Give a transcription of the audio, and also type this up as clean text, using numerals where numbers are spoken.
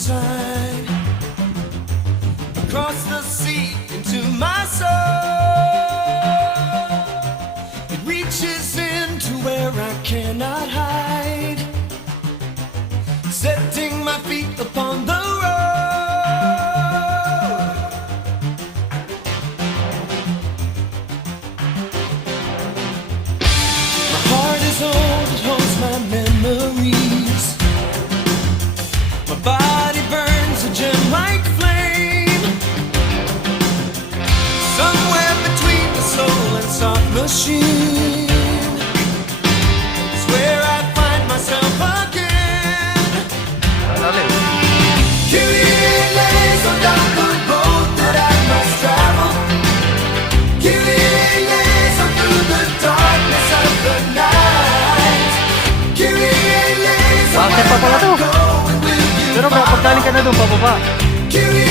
inside, across the sea into my soul. It reaches into where I cannot hide, setting my feet upon the road. My heart is old, it holds my memories. My body burns a gem like flame, somewhere between the soul and soft machine is where I find myself again. Kyrie lays on down the road that I must travel. Kyrie lays on through the darkness of the night. Kyrie lays on Bakit pa pala to? going with you. Pero pagkaling ka na doon, pababa. Kyrie